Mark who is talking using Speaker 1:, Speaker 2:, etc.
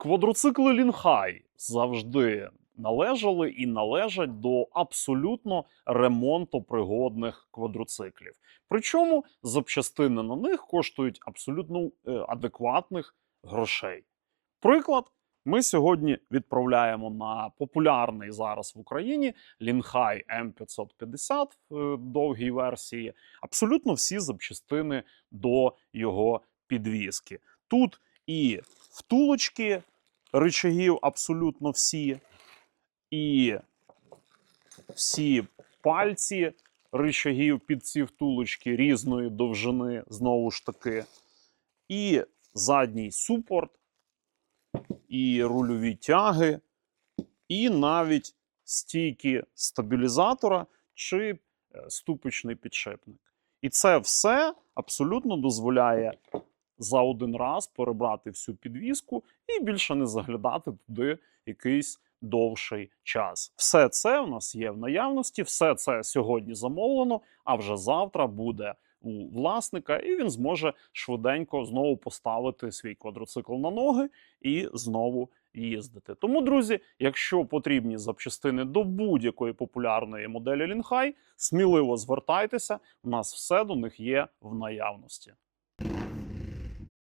Speaker 1: Квадроцикли Лінхай завжди належали і належать до абсолютно ремонтопригодних квадроциклів. Причому запчастини на них коштують абсолютно е, адекватних грошей. Приклад, ми сьогодні відправляємо на популярний зараз в Україні Лінхай М550 в е, довгій версії. Абсолютно всі запчастини до його підвіски. Тут і втулочки рычагів абсолютно всі, і всі пальці рычагів під ці втулочки різної довжини, знову ж таки, і задній супорт, і рульові тяги, і навіть стійки стабілізатора чи е, ступичний підшипник. І це все абсолютно дозволяє за один раз перебрати всю підвіску і більше не заглядати туди якийсь довший час. Все це у нас є в наявності, все це сьогодні замовлено, а вже завтра буде у власника, і він зможе швиденько знову поставити свій квадроцикл на ноги і знову їздити. Тому, друзі, якщо потрібні запчастини до будь-якої популярної моделі Лінхай, сміливо звертайтеся. У нас все до них є в наявності.